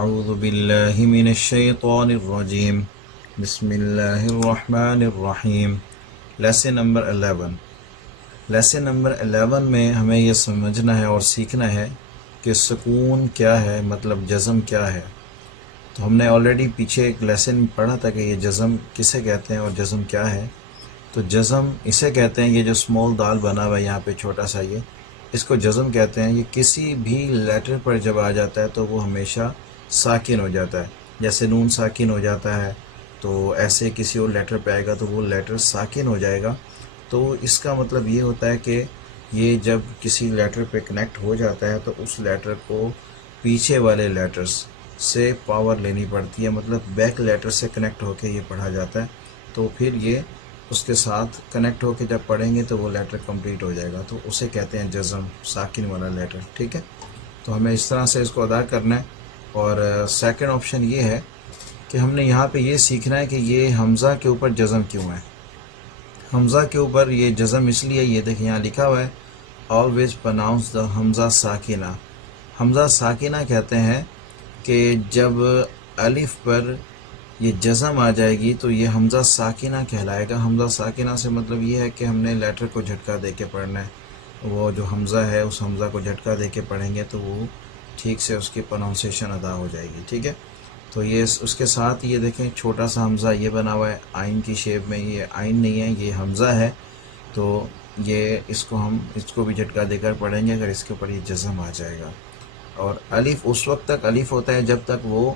اعوذ باللہ من الشیطان الرجیم بسم اللہ الرحمن الرحیم۔ Lesson number 11۔ لیسن نمبر 11 میں ہمیں یہ سمجھنا ہے اور سیکھنا ہے کہ سکون کیا ہے، مطلب جزم کیا ہے۔ تو ہم نے آلریڈی پیچھے ایک لیسن پڑھا تھا کہ یہ جزم کسے کہتے ہیں اور جزم کیا ہے۔ تو جزم اسے کہتے ہیں، یہ جو اسمال دال بنا ہوا ہے یہاں پہ چھوٹا سا، یہ اس کو جزم کہتے ہیں۔ یہ کسی بھی لیٹر پر جب آ جاتا ہے تو وہ ہمیشہ ساکن ہو جاتا ہے، جیسے نون ساکن ہو جاتا ہے، تو ایسے کسی اور لیٹر پہ آئے گا تو وہ لیٹر ساکن ہو جائے گا۔ تو اس کا مطلب یہ ہوتا ہے کہ یہ جب کسی لیٹر پہ کنیکٹ ہو جاتا ہے تو اس لیٹر کو پیچھے والے لیٹرز سے پاور لینی پڑتی ہے، مطلب بیک لیٹر سے کنیکٹ ہو کے یہ پڑھا جاتا ہے، تو پھر یہ اس کے ساتھ کنیکٹ ہو کے جب پڑھیں گے تو وہ لیٹر کمپلیٹ ہو جائے گا، تو اسے کہتے ہیں جزم، ساکن والا لیٹر، ٹھیک ہے۔ تو ہمیں اس طرح سے اس کو ادا کرنا ہے۔ اور سیکنڈ آپشن یہ ہے کہ ہم نے یہاں پہ یہ سیکھنا ہے کہ یہ حمزہ کے اوپر جزم کیوں ہے۔ حمزہ کے اوپر یہ جزم اس لیے، یہ دیکھیں یہاں لکھا ہوا ہے always pronounce the حمزہ ساکنہ۔ حمزہ ساکنہ کہتے ہیں کہ جب الف پر یہ جزم آ جائے گی تو یہ حمزہ ساکنہ کہلائے گا۔ حمزہ ساکنہ سے مطلب یہ ہے کہ ہم نے لیٹر کو جھٹکا دے کے پڑھنا ہے، وہ جو حمزہ ہے اس حمزہ کو جھٹکا دے کے پڑھیں گے تو وہ ٹھیک سے اس کی پروننسیشن ادا ہو جائے گی، ٹھیک ہے۔ تو یہ اس کے ساتھ یہ دیکھیں چھوٹا سا حمزہ یہ بنا ہوا ہے آئین کی شیپ میں، یہ آئین نہیں ہے، یہ حمزہ ہے، تو یہ اس کو بھی جھٹکا دے کر پڑھیں گے اگر اس کے اوپر یہ جزم آ جائے گا۔ اور الف اس وقت تک الف ہوتا ہے جب تک وہ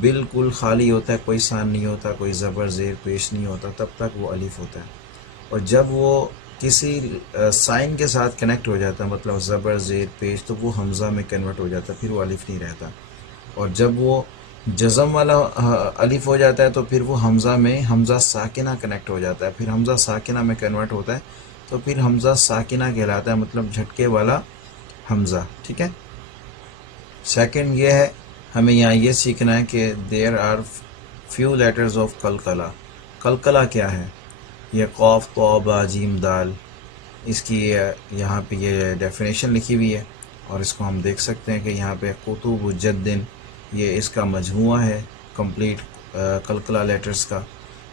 بالکل خالی ہوتا ہے، کوئی سان نہیں ہوتا، کوئی زبر زیر پیش نہیں ہوتا، تب تک وہ الف ہوتا ہے۔ اور جب وہ کسی سائن کے ساتھ کنیکٹ ہو جاتا ہے، مطلب زبر زیر پیش، تو وہ حمزہ میں کنورٹ ہو جاتا ہے، پھر وہ الف نہیں رہتا۔ اور جب وہ جزم والا الف ہو جاتا ہے تو پھر وہ حمزہ میں حمزہ ساکنہ کنیکٹ ہو جاتا ہے، پھر حمزہ ساکنہ میں کنورٹ ہوتا ہے، تو پھر حمزہ ساکنہ کہلاتا ہے، مطلب جھٹکے والا حمزہ، ٹھیک ہے۔ سیکنڈ یہ ہے، ہمیں یہاں یہ سیکھنا ہے کہ there are few letters of قلقلہ۔ قلقلہ کیا ہے؟ یہ قاف طا با جیم دال، اس کی یہاں پہ یہ ڈیفینیشن لکھی ہوئی ہے، اور اس کو ہم دیکھ سکتے ہیں کہ یہاں پہ قطب جدن، یہ اس کا مجموعہ ہے کمپلیٹ قلقلہ لیٹرز کا۔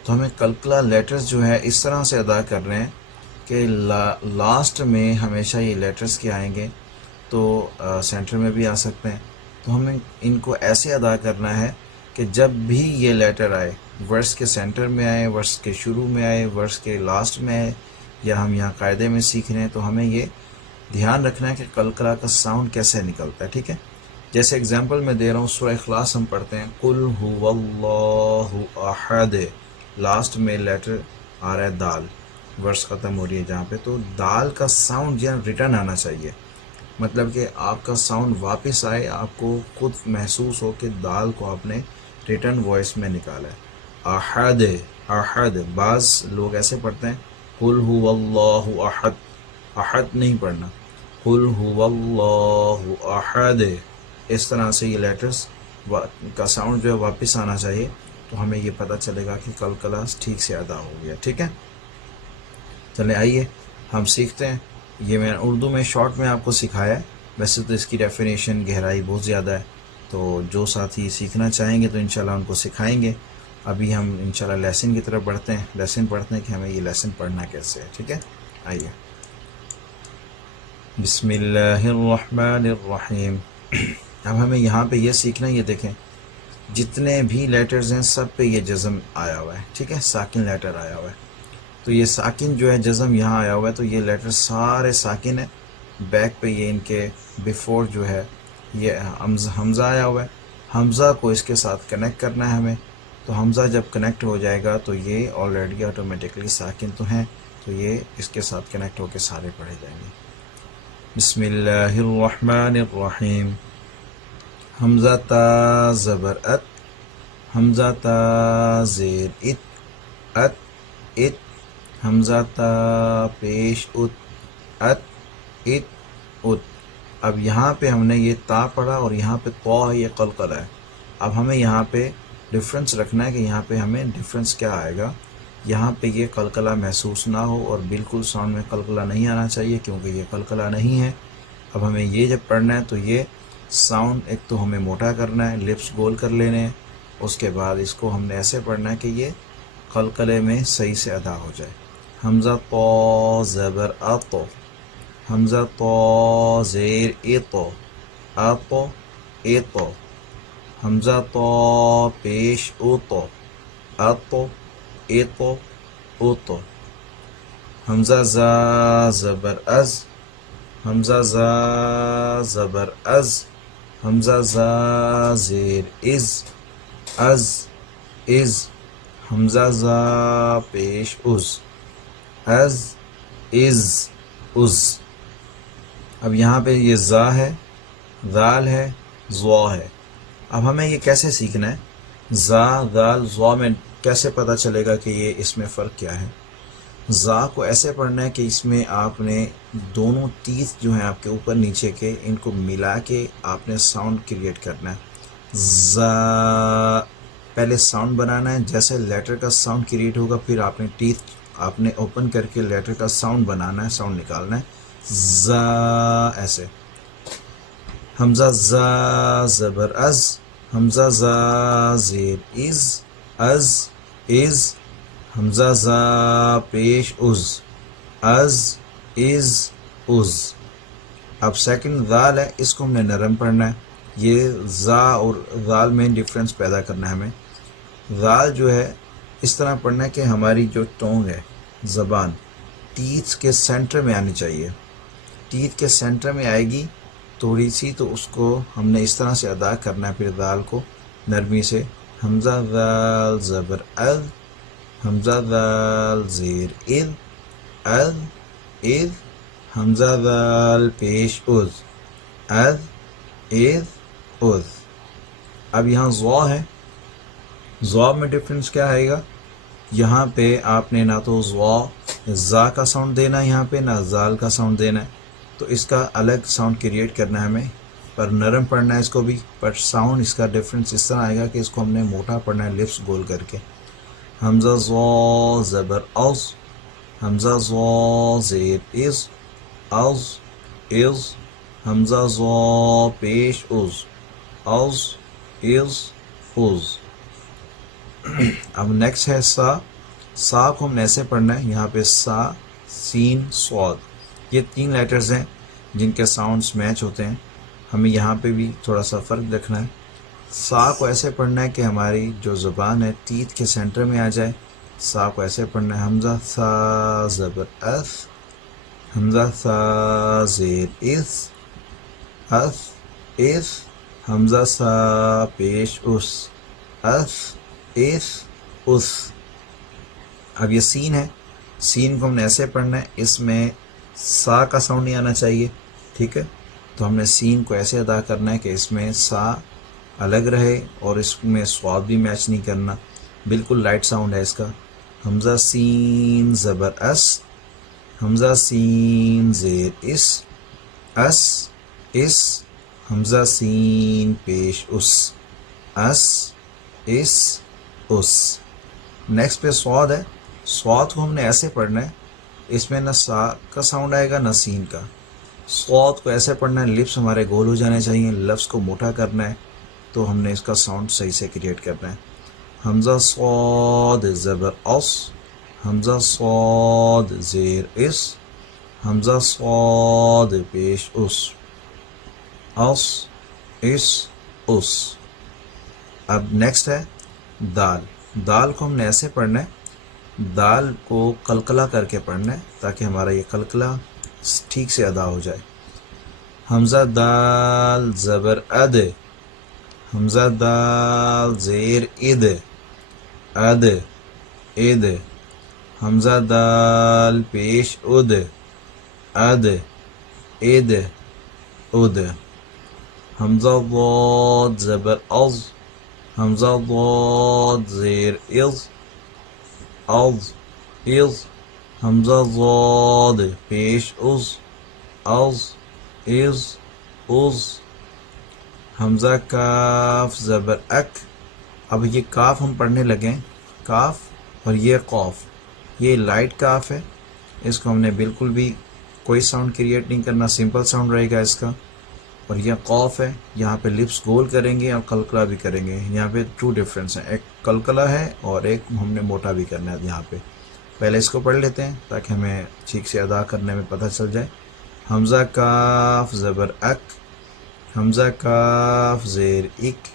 تو ہمیں قلقلہ لیٹرز جو ہے اس طرح سے ادا کر رہے ہیں کہ لاسٹ میں ہمیشہ یہ لیٹرز کے آئیں گے، تو سینٹر میں بھی آ سکتے ہیں، تو ہمیں ان کو ایسے ادا کرنا ہے کہ جب بھی یہ لیٹر آئے، ورس کے سینٹر میں آئے، ورس کے شروع میں آئے، ورس کے لاسٹ میں آئے، یا ہم یہاں قاعدے میں سیکھ رہے ہیں، تو ہمیں یہ دھیان رکھنا ہے کہ قلقلہ کا ساؤنڈ کیسے نکلتا ہے، ٹھیک ہے۔ جیسے اگزامپل میں دے رہا ہوں، سورہ اخلاص ہم پڑھتے ہیں، قل هو اللہ احد، لاسٹ میں لیٹر آ رہا ہے دال، ورس ختم ہو رہی ہے جہاں پہ، تو دال کا ساؤنڈ جو ہے ریٹرن آنا چاہیے، مطلب کہ آپ کا ساؤنڈ واپس آئے، آپ کو خود محسوس ہو کہ دال کو آپ نے ریٹرن وائس میں نکالا ہے۔ احد، احد، بعض لوگ ایسے پڑھتے ہیں قل هو اللہ احد، احد نہیں پڑھنا، قل هو اللہ احد، اس طرح سے یہ لیٹرز کا ساؤنڈ جو ہے واپس آنا چاہیے، تو ہمیں یہ پتہ چلے گا کہ قلقلہ ٹھیک سے ادا ہو گیا، ٹھیک ہے۔ چلیں آئیے ہم سیکھتے ہیں۔ یہ میں اردو میں شارٹ میں آپ کو سکھایا ہے، ویسے تو اس کی ڈیفینیشن گہرائی بہت زیادہ ہے، تو جو ساتھی سیکھنا چاہیں گے تو انشاءاللہ ان کو سکھائیں گے۔ ابھی ہم انشاءاللہ لیسن کی طرف بڑھتے ہیں، لیسن پڑھتے ہیں کہ ہمیں یہ لیسن پڑھنا کیسے ہے، ٹھیک ہے۔ آئیے، بسم اللہ الرحمن الرحیم۔ اب ہمیں یہاں پہ یہ سیکھنا ہے، یہ دیکھیں جتنے بھی لیٹرز ہیں سب پہ یہ جزم آیا ہوا ہے، ٹھیک ہے، ساکن لیٹر آیا ہوا ہے۔ تو یہ ساکن جو ہے جزم یہاں آیا ہوا ہے، تو یہ لیٹر سارے ساکن ہیں، بیک پہ یہ ان کے بیفور جو ہے یہ حمزہ آیا ہوا ہے، حمزہ کو اس کے ساتھ کنیکٹ کرنا ہے ہمیں، تو حمزہ جب کنیکٹ ہو جائے گا تو یہ آلریڈی آٹومیٹکلی ساکن تو ہیں، تو یہ اس کے ساتھ کنیکٹ ہو کے سارے پڑھے جائیں گے۔ بسم اللہ الرحمن الرحیم۔ حمزہ تا زبر ات، حمزہ تا زیر ات، ات ات، حمزہ تا پیش ات، ات ات ات۔ اب یہاں پہ ہم نے یہ تا پڑھا اور یہاں پہ طا ہے، یہ قلقلہ ہے۔ اب ہمیں یہاں پہ ڈفرنس رکھنا ہے کہ یہاں پہ ہمیں ڈفرنس کیا آئے گا، یہاں پہ یہ قلقلہ محسوس نہ ہو اور بالکل ساؤنڈ میں قلقلہ نہیں آنا چاہیے، کیونکہ یہ قلقلہ نہیں ہے۔ اب ہمیں یہ جب پڑھنا ہے تو یہ ساؤنڈ ایک تو ہمیں موٹا کرنا ہے، لپس گول کر لینے ہیں، اس کے بعد اس کو ہم نے ایسے پڑھنا ہے کہ یہ قلقلے میں صحیح سے ادا ہو جائے. حمزہ تو زبر اطو، حمزہ تو زیر اطو، اطو اطو، حمزہ تو پیش اوتو، اطو اطو اوتو، حمزہ زا زبر از، حمزہ زا زبر از، حمزہ زا زیر از، از از، حمزہ زا پیش از، از از از. اب یہاں پہ یہ زا ہے، ذال ہے، زوا ہے. اب ہمیں یہ کیسے سیکھنا ہے؟ زا ذال زوا میں کیسے پتہ چلے گا کہ یہ اس میں فرق کیا ہے؟ زا کو ایسے پڑھنا ہے کہ اس میں آپ نے دونوں تیت جو ہیں آپ کے اوپر نیچے کے، ان کو ملا کے آپ نے ساؤنڈ کریٹ کرنا ہے. زا پہلے ساؤنڈ بنانا ہے، جیسے لیٹر کا ساؤنڈ کریٹ ہوگا پھر آپ نے ٹیتھ آپ نے اوپن کر کے لیٹر کا ساؤنڈ بنانا ہے، ساؤنڈ نکالنا ہے. زا ایسے. حمزہ زا زبر از، حمزہ زا زیر از، از از، حمزہ زا پیش از، از از از. اب سیکنڈ ذال ہے، اس کو ہم نے نرم پڑھنا ہے. یہ زا اور ذال میں ڈفرینس پیدا کرنا ہے ہمیں. ذال جو ہے اس طرح پڑھنا ہے کہ ہماری جو ٹونگ ہے، زبان ٹیتھ کے سینٹر میں آنی چاہیے. ٹیتھ کے سینٹر میں آئے گی تھوڑی سی، تو اس کو ہم نے اس طرح سے ادا کرنا ہے. پھر ذال کو نرمی سے، حمزہ ذال زبر اذ، حمزہ ذال زیر اذ، اذ اذ، حمزہ ذال پیش اذ، اذ اذ اذ. اب یہاں زوا ہے، زوا میں ڈفرینس کیا آئے گا؟ یہاں پہ آپ نے نہ تو زوا زا کا ساؤنڈ دینا ہے یہاں پہ، نہ زال کا ساؤنڈ دینا ہے. تو اس کا الگ ساؤنڈ کریٹ کرنا ہے ہمیں، پر نرم پڑھنا ہے اس کو بھی. پر ساؤنڈ اس کا ڈفرینس اس طرح آئے گا کہ اس کو ہم نے موٹا پڑھنا ہے لپس گول کر کے. حمزہ زوا زبر از، حمزہ زوا زیر از، از از، حمزہ زوا پیش از، از از از. اب نیکسٹ ہے سا. سا کو ہم نے ایسے پڑھنا ہے، یہاں پہ سا سین صاد، یہ تین لیٹرز ہیں جن کے ساؤنڈز میچ ہوتے ہیں. ہمیں یہاں پہ بھی تھوڑا سا فرق رکھنا ہے. سا کو ایسے پڑھنا ہے کہ ہماری جو زبان ہے تیت کے سینٹر میں آ جائے. سا کو ایسے پڑھنا ہے، حمزہ سا زبر اث، حمزہ سا زیر اس، اس اس، حمزہ سا پیش اس، اس اس اس. اب یہ سین ہے، سین کو ہم نے ایسے پڑھنا ہے، اس میں سا کا ساؤنڈ نہیں آنا چاہیے، ٹھیک ہے. تو ہم نے سین کو ایسے ادا کرنا ہے کہ اس میں سا الگ رہے اور اس میں صاد بھی میچ نہیں کرنا، بالکل لائٹ ساؤنڈ ہے اس کا. حمزہ سین زبر اس، حمزہ سین زیر اس، اس اس، حمزہ سین پیش اس، اس اس اس. نیکسٹ پہ صاد ہے. صاد کو ہم نے ایسے پڑھنا ہے، اس میں نہ سا کا ساؤنڈ آئے گا نہ سین کا. صاد کو ایسے پڑھنا ہے، لپس ہمارے گول ہو جانے چاہیے، لفظ کو موٹا کرنا ہے، تو ہم نے اس کا ساؤنڈ صحیح سے کریٹ کرنا ہے. حمزہ صاد زبر اس، حمزہ صاد زیر اس، حمزہ صاد پیش اس، اس اس اس. اب نیکسٹ ہے دال. دال کو ہم نے ایسے پڑھنا ہے، دال کو قلقلہ کر کے پڑھنا ہے تاکہ ہمارا یہ قلقلہ ٹھیک سے ادا ہو جائے. حمزہ دال زبر اد، حمزہ دال زیر اد، اد اد، حمزہ دال پیش اد، اد اد اد. حمزہ ضاد زبر از، حمزہ ضاد زیر از، از از، حمزہ ضاد پیش از، از از از. حمزہ کاف زبر اک. اب یہ کاف ہم پڑھنے لگیں، کاف اور یہ قوف، یہ لائٹ کاف ہے، اس کو ہم نے بالکل بھی کوئی ساؤنڈ کریٹ نہیں کرنا، سمپل ساؤنڈ رہے گا اس کا. اور یہ قوف ہے، یہاں پہ لپس گول کریں گے اور قلقلہ بھی کریں گے. یہاں پہ 2 ڈفرینس ہیں، ایک قلقلہ ہے اور ایک ہم نے موٹا بھی کرنا ہے. یہاں پہ پہلے اس کو پڑھ لیتے ہیں تاکہ ہمیں ٹھیک سے ادا کرنے میں پتہ چل جائے. حمزہ کاف زبر اک، حمزہ کاف زیر اک،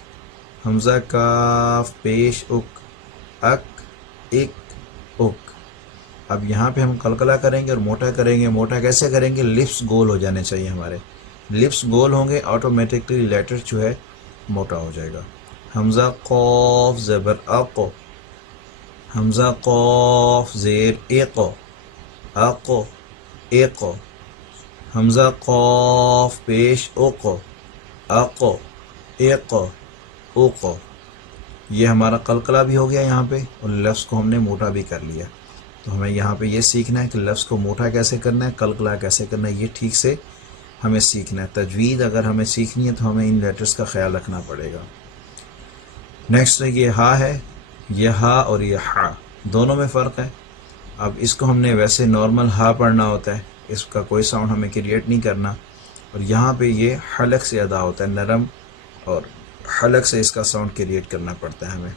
حمزہ کاف پیش اک، اک اک اک. اب یہاں پہ ہم قلقلہ کریں گے اور موٹا کریں گے. موٹا کیسے کریں گے؟ لپس گول ہو جانے چاہیے ہمارے. لپس گول ہوں گے آٹومیٹکلی لیٹر جو ہے موٹا ہو جائے گا. حمزہ قوف زبر اق، حمزہ قوف زیر اق، اق اق. حمزہ قوف پیش اق، اق اق اق. یہ ہمارا قلقلہ بھی ہو گیا یہاں پہ اور لفظ کو ہم نے موٹا بھی کر لیا. تو ہمیں یہاں پہ یہ سیکھنا ہے کہ لفظ کو موٹا کیسے کرنا ہے، قلقلہ کیسے کرنا ہے. یہ ٹھیک سے ہمیں سیکھنا ہے. تجوید اگر ہمیں سیکھنی ہے تو ہمیں ان لیٹرز کا خیال رکھنا پڑے گا. نیکسٹ یہ ہا ہے، یہ ہا اور یہ ہا دونوں میں فرق ہے. اب اس کو ہم نے ویسے نارمل ہا پڑھنا ہوتا ہے، اس کا کوئی ساؤنڈ ہمیں کریٹ نہیں کرنا. اور یہاں پہ یہ حلق سے ادا ہوتا ہے، نرم اور حلق سے اس کا ساؤنڈ کریٹ کرنا پڑتا ہے ہمیں.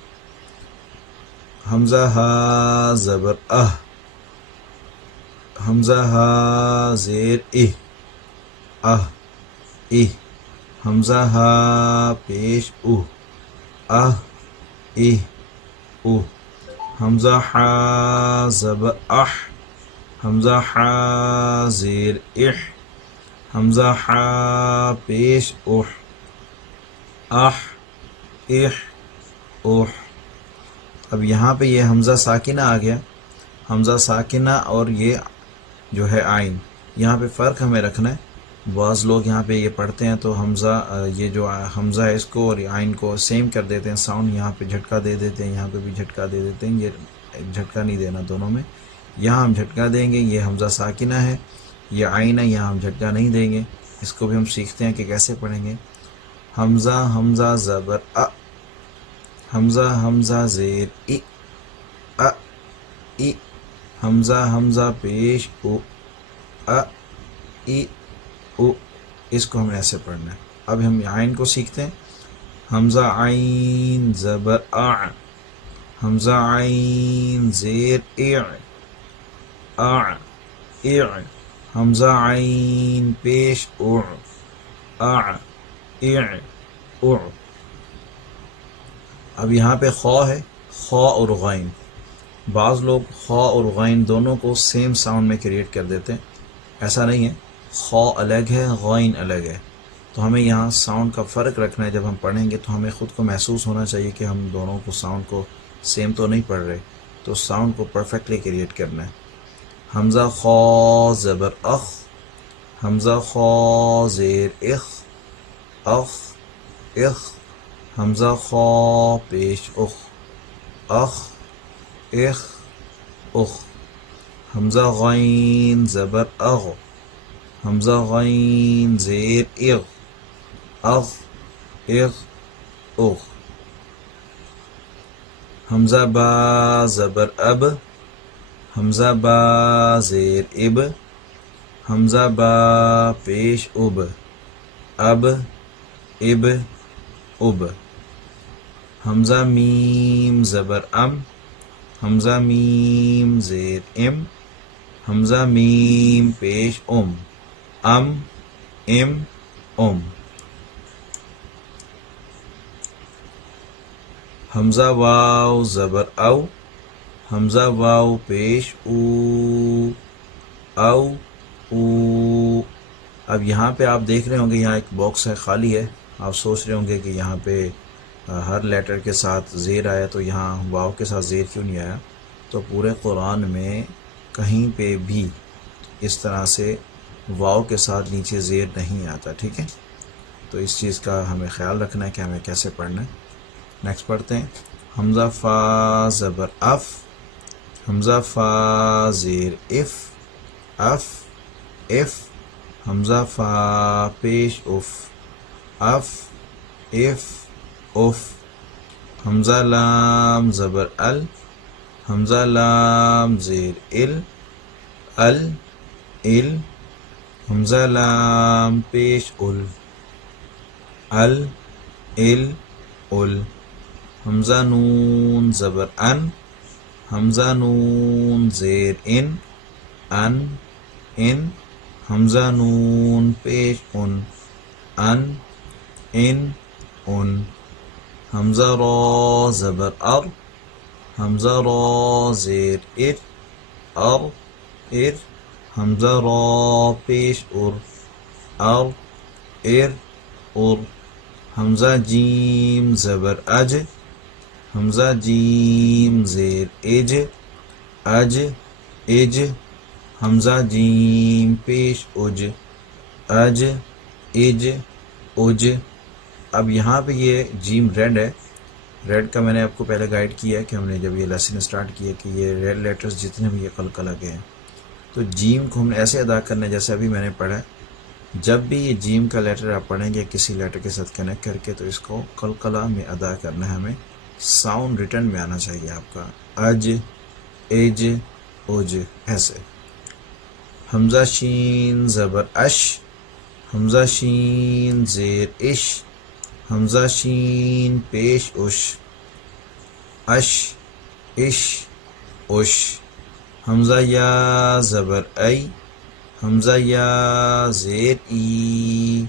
حمزہ ہا زبر اہ، حمزہ ہا زیر اہ، اہ اہ. حمزہ ہا پیش اوہ، اہ اہ اوہ. حمزہ ہا زبر اح، حمزہ ہا زیر اح، حمزہ ہا پیش اوہ، اح اح اوہ. اب یہاں پہ یہ حمزہ ساکنہ آ گیا. حمزہ ساکنہ اور یہ جو ہے آئین، یہاں پہ فرق ہمیں رکھنا ہے. بعض لوگ یہاں پہ یہ پڑھتے ہیں تو حمزہ یہ جو حمزہ ہے اس کو اور آئین کو سیم کر دیتے ہیں ساؤنڈ. یہاں پہ جھٹکا دے دیتے ہیں، یہاں پہ بھی جھٹکا دے دیتے ہیں. یہ جھٹکا نہیں دینا دونوں میں. یہاں ہم جھٹکا دیں گے، یہ حمزہ ساکنہ ہے، یہ آئین ہے، یہاں ہم جھٹکا نہیں دیں گے. اس کو بھی ہم سیکھتے ہیں کہ کیسے پڑھیں گے. حمزہ حمزہ زبر ا، حمزہ حمزہ زیر ای، ا ای. حمزہ حمزہ پیش او، ا ای او. اس کو ہم نے ایسے پڑھنا ہے. اب ہم آئین کو سیکھتے ہیں. حمزہ عین زبر ا، حمزہ عین زیر اع، ا اع. حمزہ عین پیش او، ا اع او. اب یہاں پہ خا ہے، خا اور غین. بعض لوگ خا اور غین دونوں کو سیم ساؤنڈ میں کریٹ کر دیتے ہیں. ایسا نہیں ہے، خا الگ ہے، غین الگ ہے. تو ہمیں یہاں ساؤنڈ کا فرق رکھنا ہے. جب ہم پڑھیں گے تو ہمیں خود کو محسوس ہونا چاہیے کہ ہم دونوں کو ساؤنڈ کو سیم تو نہیں پڑھ رہے. تو ساؤنڈ کو پرفیکٹلی کریٹ کرنا ہے. حمزہ خا زبر اخ، حمزہ خا زیر اخ، اخ اخ. حمزہ خا پیش اخ، اخ اخ اخ. حمزہ غین زبر اغ، حمزہ غین زیر اغ، اغ اغ اغ. حمزہ با زبر اب، حمزہ با زیر اب، حمزہ با پیش اب، اب اب اب. حمزہ میم زبر ام، حمزہ میم زیر ام، حمزہ میم پیش ام، ام ام ام. حمزہ واو زبر او، حمزہ واو پیش او، او او. اب یہاں پہ آپ دیکھ رہے ہوں گے یہاں ایک باکس ہے، خالی ہے. آپ سوچ رہے ہوں گے کہ یہاں پہ ہر لیٹر کے ساتھ زیر آیا تو یہاں واو کے ساتھ زیر کیوں نہیں آیا. تو پورے قرآن میں کہیں پہ بھی اس طرح سے واو کے ساتھ نیچے زیر نہیں آتا. ٹھیک ہے، تو اس چیز کا ہمیں خیال رکھنا ہے کہ ہمیں کیسے پڑھنا ہے. نیکسٹ پڑھتے ہیں. حمزہ فا زبر اف، حمزہ فا زیر اف، اف اف. حمزہ فا پیش اف، اف اف اف. حمزہ لام زبر ال، حمزہ لام زیر ال، ال ال. حمزہ لام پیش ال، ال ال ال حمزہ نون زبر ان حمزہ نون زیر ان حمزہ نون پیش ان ان حمزہ را زبر ار حمزہ را زیر ار حمزہ را پیش ار حمزہ جیم زبر اج حمزہ جیم زیر اج حمزہ جیم پیش اج اب یہاں پہ یہ جیم ریڈ ہے. ریڈ کا میں نے آپ کو پہلے گائیڈ کیا ہے کہ ہم نے جب یہ لیسن اسٹارٹ کیا کہ یہ ریڈ لیٹرز جتنے بھی یہ قلقلہ کے ہیں تو جیم کو ہم نے ایسے ادا کرنا ہے جیسے ابھی میں نے پڑھا ہے. جب بھی یہ جیم کا لیٹر آپ پڑھیں گے کسی لیٹر کے ساتھ کنیکٹ کر کے تو اس کو قلقلہ میں ادا کرنا ہے ہمیں. ساؤنڈ ریٹرن میں آنا چاہیے آپ کا اج اج ایسے. حمزہ شین زبر اش حمزہ شین زیر حمزہ شین پیش اش حمزہ یا زبر ای حمزہ یا زیر ای